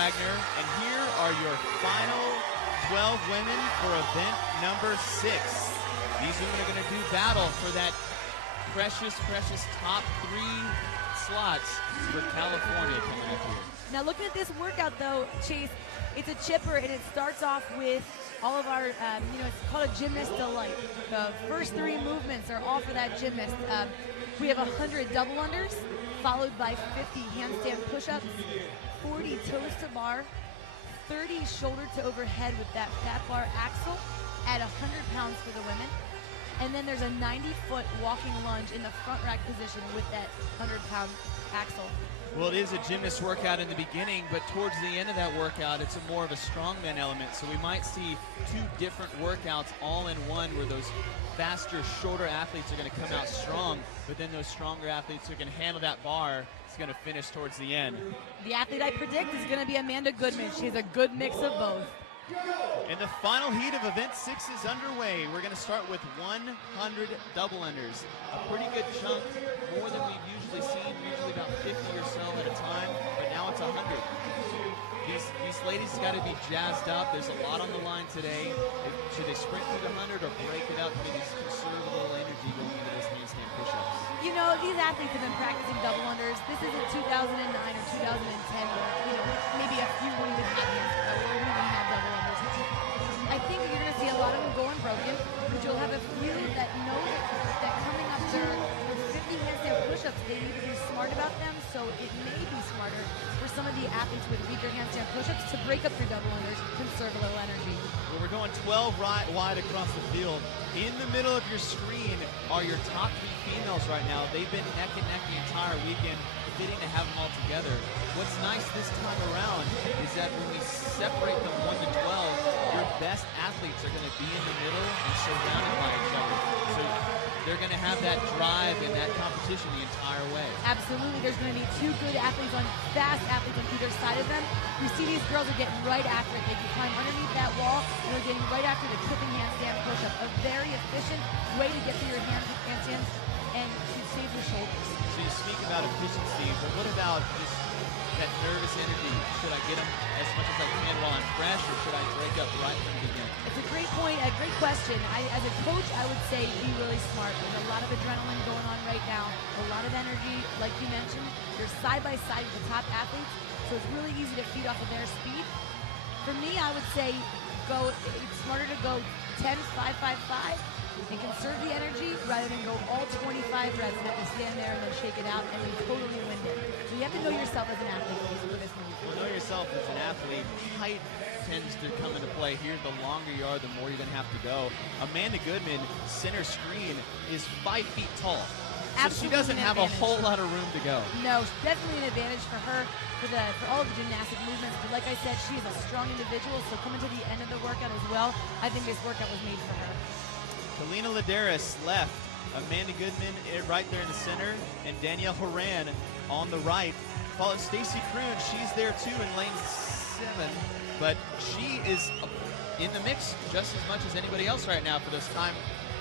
Wagner, and here are your final 12 women for event number 6. These women are going to do battle for that precious top 3 slots for California coming up here. Now looking at this workout though, Chase, it's a chipper and it starts off with all of our, it's called a gymnast delight. The first 3 movements are all for that gymnast. We have 100 double unders, followed by 50 handstand push-ups, 40 toes to bar, 30 shoulder to overhead with that fat bar axle at 100 pounds for the women. And then there's a 90-foot walking lunge in the front rack position with that 100-pound axle. Well, it is a gymnast workout in the beginning, but towards the end of that workout, it's more of a strongman element. So we might see 2 different workouts all in one, where those faster, shorter athletes are going to come out strong, but then those stronger athletes who can handle that bar is going to finish towards the end. The athlete I predict is going to be Amanda Goodman. She has a good mix of both. And the final heat of event 6 is underway. We're going to start with 100 double unders. A pretty good chunk, more than we've usually seen, usually about 50 or so at a time, but now it's 100. These ladies got to be jazzed up. There's a lot on the line today. Should they sprint through the 100 or break it up, maybe conserve a little energy going into this handstand push-ups? You know, these athletes have been practicing double unders. This isn't 2009 or 2010 where, maybe a few women have double unders. I think you're going to see a lot of them go unbroken, but you'll have a few that know that coming up their 50 handstand push-ups, they need to be smart about them, so it may be smarter for some of the athletes with weaker handstand push-ups to break up your double unders, conserve a little energy. Well, we're going 12 wide across the field. In the middle of your screen are your top 3 females right now. They've been neck and neck the entire weekend. Fitting to have them all together. What's nice this time around is that when we separate them 1 to 12, your best athletes are going to be in the middle and surrounded by each other. So they're going to have that drive and that competition the entire way. Absolutely. There's going to be 2 good athletes fast athletes on either side of them. We see these girls are getting right after it. They can climb underneath that wall and they're getting right after the tripping handstand push-up. A very efficient way to get to your handstands and to save your shoulders. So you speak about efficiency, but what about just that nervous energy? Should I get them as much as I can while I'm fresh, or should I break up right from the beginning? It's a great point, a great question. As a coach, I would say be really smart. There's a lot of adrenaline going on right now, a lot of energy, like you mentioned. You're side by side with the top athletes, so it's really easy to feed off of their speed. For me, I would say it's smarter to go 10, 5, 5, 5. And conserve the energy rather than go all 25 reps and have to stand there and then shake it out and be totally winded. So you have to know yourself as an athlete for this move. Well, know yourself as an athlete. Height tends to come into play here. The longer you are, the more you're going to have to go. Amanda Goodman, center screen, is 5 feet tall. So she doesn't have a whole lot of room to go. No, definitely an advantage for her for all of the gymnastic movements. But like I said, she is a strong individual, so coming to the end of the workout as well, I think this workout was made for her. Kalina Ladaris left, Amanda Goodman right there in the center, and Danielle Horan on the right. Followed Stacy Kroon, she's there too in lane 7, but she is in the mix just as much as anybody else right now for those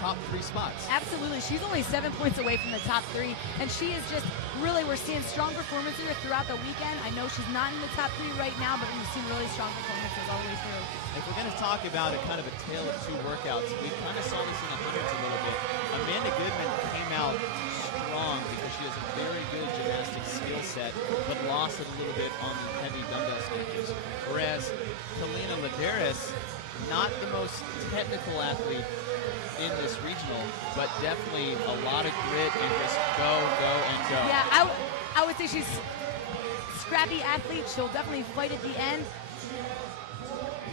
top 3 spots. Absolutely, she's only 7 points away from the top 3, and she is just really, we're seeing strong performances throughout the weekend. I know she's not in the top 3 right now, but we've seen really strong performances all the way through. If we're going to talk about a kind of a tale of 2 workouts, we kind of saw this in the hundreds a little bit. Amanda Goodman came out strong because she has a very good gymnastic skill set, but lost it a little bit on the heavy dumbbell snatches. Whereas Kalina Ladaris, not the most technical athlete in this regional, but definitely a lot of grit and just go, and go. Yeah, I would say she's a scrappy athlete. She'll definitely fight at the end.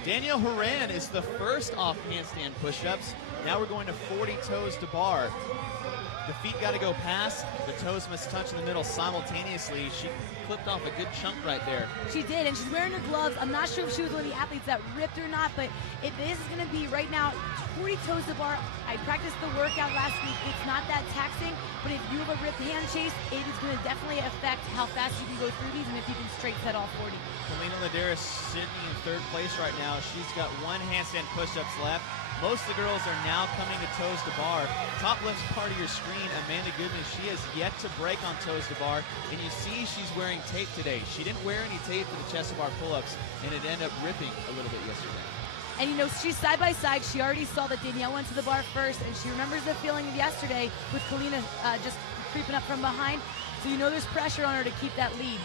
Danielle Horan is the first off handstand push-ups. Now we're going to 40 toes to bar. The feet got to go past. The toes must touch in the middle simultaneously. She clipped off a good chunk right there. She did, and she's wearing her gloves. I'm not sure if she was one of the athletes that ripped or not, but this is going to be right now 40 toes to bar. I practiced the workout last week. It's not that taxing, but if you have a ripped hand chase, it is going to definitely affect how fast you can go through these and if you can straight set all 40. Kalina Ladaris sitting in 3rd place right now. She's got 1 handstand push-ups left. Most of the girls are now coming to toes to bar. Top left part of your screen, Amanda Goodman, she has yet to break on toes to bar, and you see she's wearing tape today. She didn't wear any tape for the chest to bar pull-ups, and it ended up ripping a little bit yesterday. And you know, she's side by side. She already saw that Danielle went to the bar first, and she remembers the feeling of yesterday with Kalina just creeping up from behind. So you know there's pressure on her to keep that lead.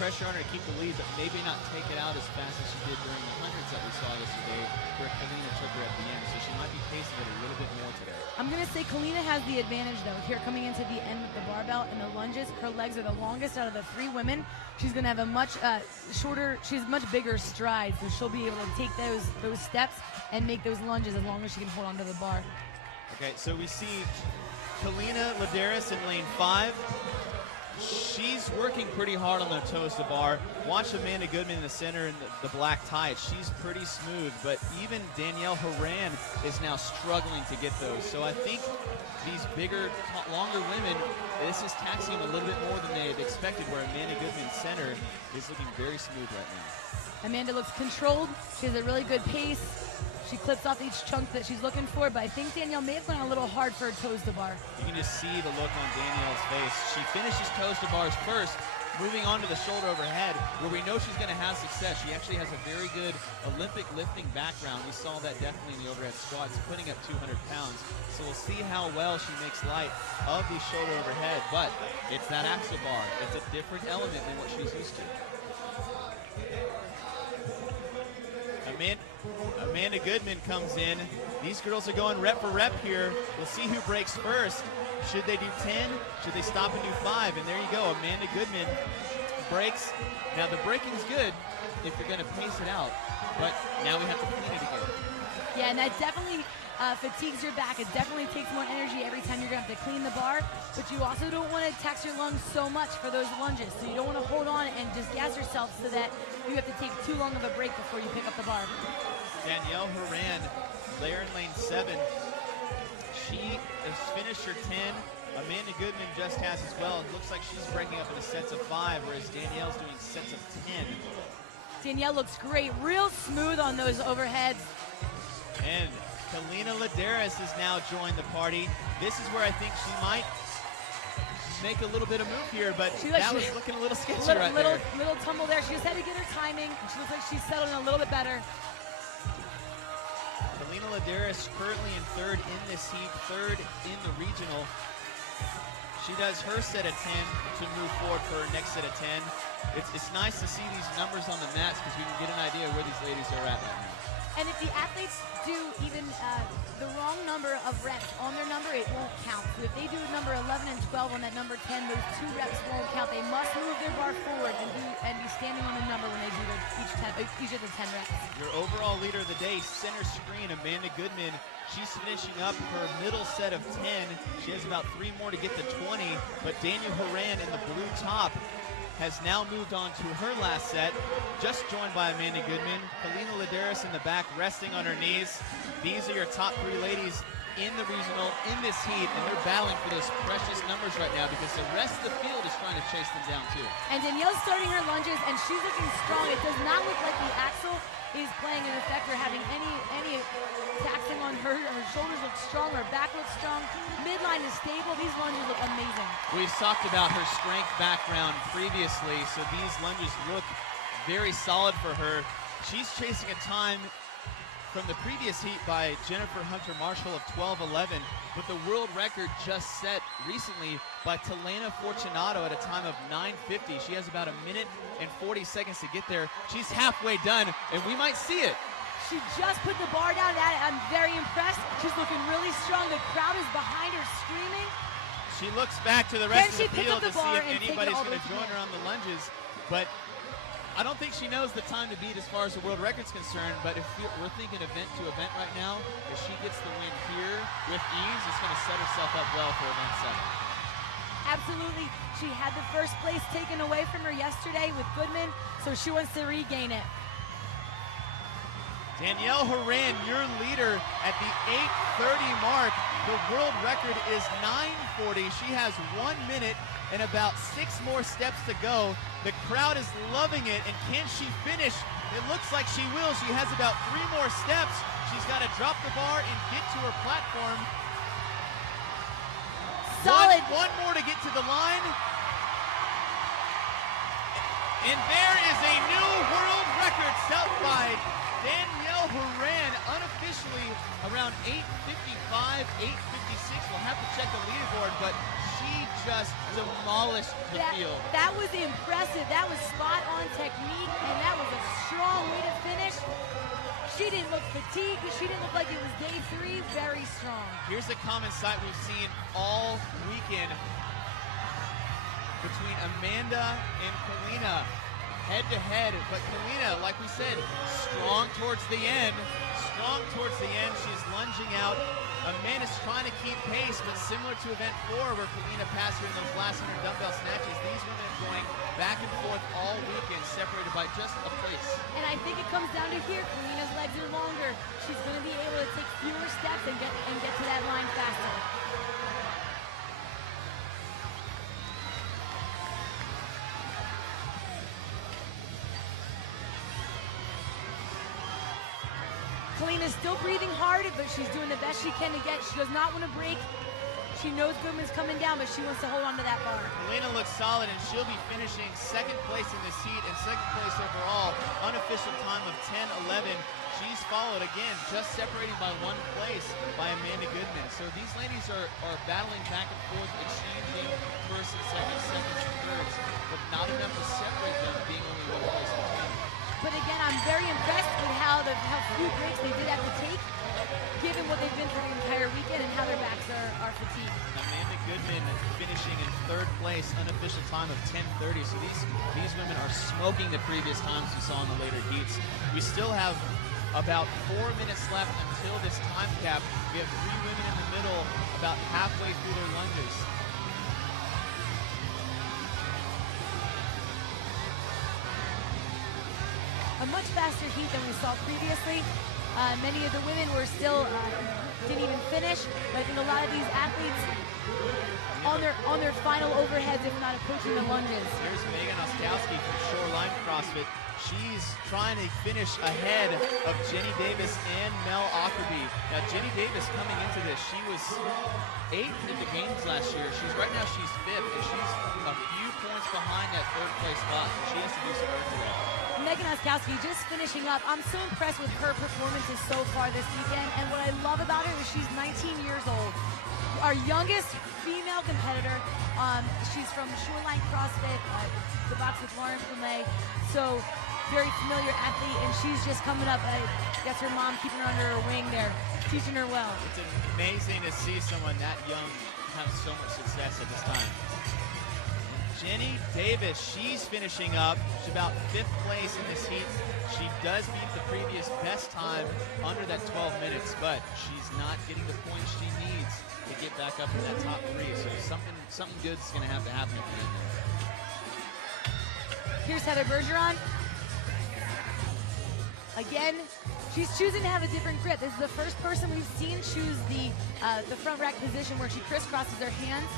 Pressure on her to keep the lead, but maybe not take it out as fast as she did during the hundreds that we saw yesterday, where Kalina took her at the end. So she might be pacing it a little bit more today. I'm going to say Kalina has the advantage, though, here coming into the end with the barbell and the lunges. Her legs are the longest out of the 3 women. She's going to have a much much bigger stride, so she'll be able to take those steps and make those lunges as long as she can hold onto the bar. Okay, so we see Kalina Ladaris in lane 5. She's working pretty hard on the toes to bar. Watch Amanda Goodman in the center in the black tie. She's pretty smooth, but even Danielle Horan is now struggling to get those. So I think these bigger, longer women, this is taxing them a little bit more than they had expected, where Amanda Goodman's center is looking very smooth right now. Amanda looks controlled. She has a really good pace. She clips off each chunk that she's looking for, but I think Danielle may have gone a little hard for her toes to bar. You can just see the look on Danielle's face. She finishes toes to bars first, moving on to the shoulder overhead, where we know she's going to have success. She actually has a very good Olympic lifting background. We saw that definitely in the overhead squats, putting up 200 pounds. So we'll see how well she makes light of the shoulder overhead, but it's that axle bar. It's a different element than what she's used to. Amanda Goodman comes in. These girls are going rep for rep here. We'll see who breaks first. Should they do 10? Should they stop and do 5? And there you go, Amanda Goodman breaks. Now the breaking is good if you're going to pace it out, but now we have to clean it again. Yeah, and that definitely fatigues your back. It definitely takes more energy every time you're going to have to clean the bar, but you also don't want to tax your lungs so much for those lunges. So you don't want to hold on and just gas yourself so that you have to take too long of a break before you pick up the bar. Danielle Horan, there in lane 7. She has finished her 10. Amanda Goodman just has as well. It looks like she's breaking up into sets of 5, whereas Danielle's doing sets of 10. Danielle looks great, real smooth on those overheads. And Kalina Ladaris has now joined the party. This is where I think she might make a little bit of move here, but that was looking a little sketchy right there. Little tumble there. She just had to get her timing. She looks like she's settling a little bit better. Kalina Ladaris currently in 3rd in this heat, 3rd in the regional. She does her set of 10 to move forward for her next set of 10. It's nice to see these numbers on the mats because we can get an idea where these ladies are at right now. And if the athletes do even the wrong number of reps on their number, it won't count. So if they do number 11 and 12 on that number 10, those 2 reps won't count. They must move their bar forward and be standing on the number when they do each of the 10 reps. Your overall leader of the day, center screen, Amanda Goodman. She's finishing up her middle set of 10. She has about 3 more to get to 20, but Danielle Horan in the blue top has now moved on to her last set, just joined by Amanda Goodman. Kalina Ladaris in the back, resting on her knees. These are your top 3 ladies in the regional, in this heat, and they're battling for those precious numbers right now because the rest of the field is trying to chase them down too. And Danielle's starting her lunges, and she's looking strong. It does not look like the axle is playing an effect or having any taxing on her. Her shoulders look strong, her back looks strong. Midline is stable. These lunges look amazing. We've talked about her strength background previously, so these lunges look very solid for her. She's chasing a time from the previous heat by Jennifer Hunter Marshall of 12:11, but the world record just set recently by Telena Fortunato at a time of 9:50. She has about 1 minute and 40 seconds to get there. She's halfway done, and we might see it. She just put the bar down. I'm very impressed. She's looking really strong. The crowd is behind her screaming. She looks back to the rest of the field to see if anybody's anybody's going to join her on the lunges, but I don't think she knows the time to beat as far as the world record's concerned, but if we're thinking event to event right now, if she gets the win here with ease, it's going to set herself up well for event 7. Absolutely. She had the first place taken away from her yesterday with Goodman, so she wants to regain it. Danielle Horan, your leader at the 8:30 mark. The world record is 9:40. She has 1 minute and about 6 more steps to go. The crowd is loving it, and can she finish It looks like she will. She has about 3 more steps. She's got to drop the bar and get to her platform. Solid. One more to get to the line. And there is a new world record set by Danielle Horan, unofficially around 8:55, 8:56. We'll have to check the leaderboard, but she just demolished the field. That was impressive. That was spot on technique, and that was a strong way to finish. She didn't look fatigued. She didn't look like it was day 3. Very strong. Here's a common sight we've seen all weekend between Amanda and Kalina, head to head. But Kalina, like we said, strong towards the end. Strong towards the end. She's lunging out. Amanda's trying to keep pace, but similar to event 4 where Kalina passed her in those last 100 dumbbell snatches, these women are going back and forth all weekend, separated by just a place. And I think it comes down to here. Kalina's legs are longer. She's going to be able to take fewer steps and get to that line faster. Kalina's still breathing hard, but she's doing the best she can to get. She does not want to break. She knows Goodman's coming down, but she wants to hold on to that bar. Kalina looks solid, and she'll be finishing 2nd place in this heat and 2nd place overall. Unofficial time of 10:11. She's followed again, just separated by 1 place by Amanda Goodman. So these ladies are battling back and forth, exchanging 1st and 2nd, 2nds and 3rds, but not enough to separate them, being only 1 place between. But again, I'm very impressed with how few breaks they did have to take, given what they've been through the entire weekend and how their backs are fatigued. Amanda Goodman finishing in 3rd place, unofficial time of 10:30. So these women are smoking the previous times we saw in the later heats. We still have about 4 minutes left until this time cap. We have 3 women in the middle, about halfway through their lunges. A much faster heat than we saw previously. Many of the women were still didn't even finish. But I think a lot of these athletes on their final overheads, if not approaching the lunges. Here's Megan Oskowski from Shoreline CrossFit. She's trying to finish ahead of Jenny Davis and Mel Ockerby. Now Jenny Davis coming into this, she was 8th in the games last year. Right now she's 5th, and she's a few points behind that 3rd place spot. So she has to do some work for that. Megan Oskowski just finishing up. I'm so impressed with her performances so far this weekend, and what I love about her is she's 19 years old. Our youngest female competitor. She's from Shoreline CrossFit, the box with Lauren Fumet. So very familiar athlete, and she's just coming up. I guess her mom keeping her under her wing there, teaching her well. It's amazing to see someone that young have so much success at this time. Jenny Davis, she's finishing up. She's about 5th place in this heat. She does beat the previous best time under that 12 minutes, but she's not getting the points she needs to get back up in that top 3. So something good is going to happen at the end. Here's Heather Bergeron. Again, she's choosing to have a different grip. This is the first person we've seen choose the front rack position where she crisscrosses her hands.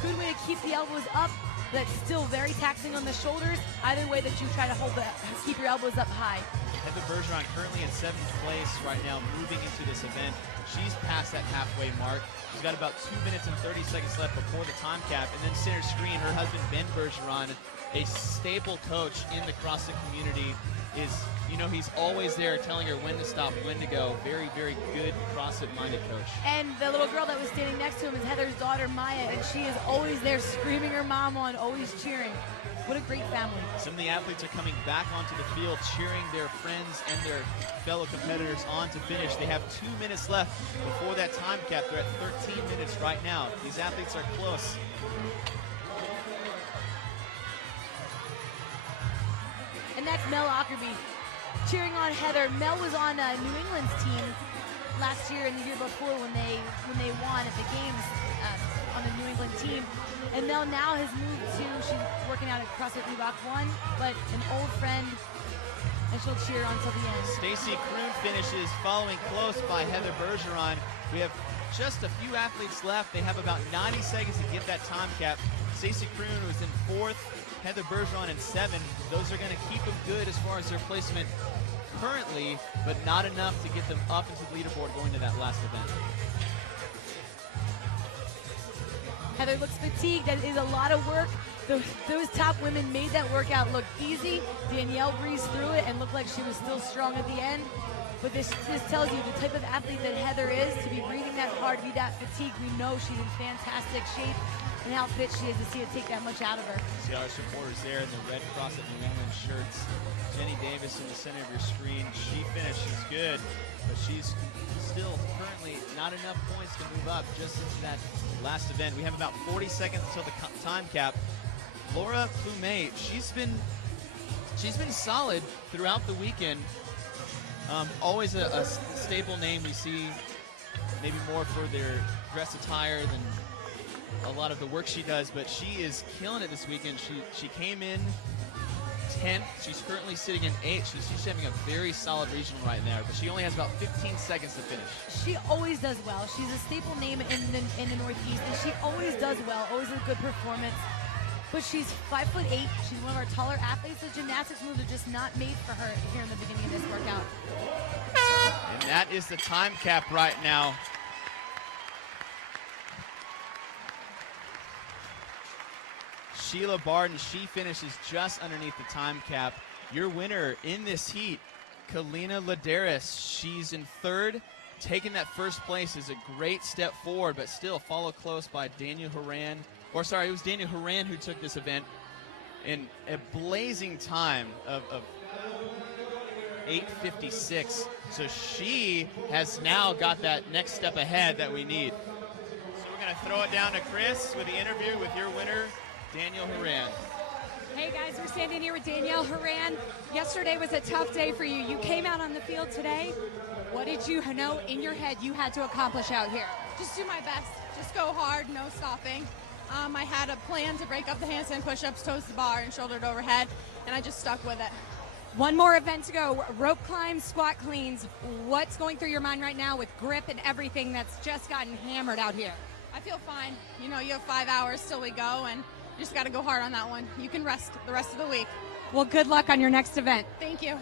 Good way to keep the elbows up, but still very taxing on the shoulders. Either way that you try to keep your elbows up high. Heather Bergeron currently in 7th place right now, moving into this event. She's past that halfway mark. She's got about 2 minutes and 30 seconds left before the time cap. And then center screen, her husband Ben Bergeron, a staple coach in the CrossFit community, is, he's always there telling her when to stop, when to go. Very, very good CrossFit-minded coach. And the little girl that was standing next to him is Heather's daughter, Maya, and she is always there screaming her mom on, always cheering. What a great family. Some of the athletes are coming back onto the field, cheering their friends and their fellow competitors on to finish. They have 2 minutes left before that time cap. They're at 13 minutes right now. These athletes are close. And that's Mel Ockerby cheering on Heather. Mel was on New England's team last year and the year before when they won at the games on the New England team. And Mel now has moved she's working out at CrossFit Reebok 1, but an old friend, and she'll cheer until the end. Stacy Kroon finishes, following close by Heather Bergeron. We have just a few athletes left. They have about 90 seconds to get that time cap. Stacy Kroon was in 4th. Heather Bergeron in 7. Those are going to keep them good as far as their placement currently, but not enough to get them up into the leaderboard going to that last event. Heather looks fatigued. That is a lot of work. Those top women made that workout look easy. Danielle breezed through it and looked like she was still strong at the end. But this tells you the type of athlete that Heather is, to be breathing that hard, to be that fatigued. We know she's in fantastic shape, and how fit she is to see it take that much out of her. See our supporters there in the Red Cross at New England shirts. Jenny Davis in the center of your screen. She finishes good, but she's still currently not enough points to move up just into that last event. We have about 40 seconds until the time cap. Laura Fumet, she's been solid throughout the weekend. Always a staple name we see, maybe more for their dress attire than a lot of the work she does, but she is killing it this weekend. She came in 10th. She's currently sitting in 8th. She's having a very solid regional right now, but she only has about 15 seconds to finish. She always does well. She's a staple name in the Northeast, and she always does well, always a good performance. But she's 5'8". She's one of our taller athletes. The gymnastics moves are just not made for her here in the beginning of this workout. And that is the time cap right now. Sheila Barden, she finishes just underneath the time cap. Your winner in this heat, Kalina Ladaris. She's in 3rd. Taking that first place is a great step forward, but still followed close by Daniel Horan. Or sorry, it was Daniel Horan who took this event in a blazing time of 8:56. So she has now got that next step ahead that we need. So we're going to throw it down to Chris with the interview with your winner, Daniel Horan. Hey guys, we're standing here with Danielle Horan. Yesterday was a tough day for you. You came out on the field today. What did you know in your head you had to accomplish out here? Just do my best. Just go hard, no stopping. I had a plan to break up the handstand push-ups, toes to bar, and shoulder to overhead, and I just stuck with it. One more event to go, rope climbs, squat cleans. What's going through your mind right now with grip and everything that's just gotten hammered out here? I feel fine. You know, you have 5 hours till we go, and you just got to go hard on that one. You can rest the rest of the week. Well, good luck on your next event. Thank you.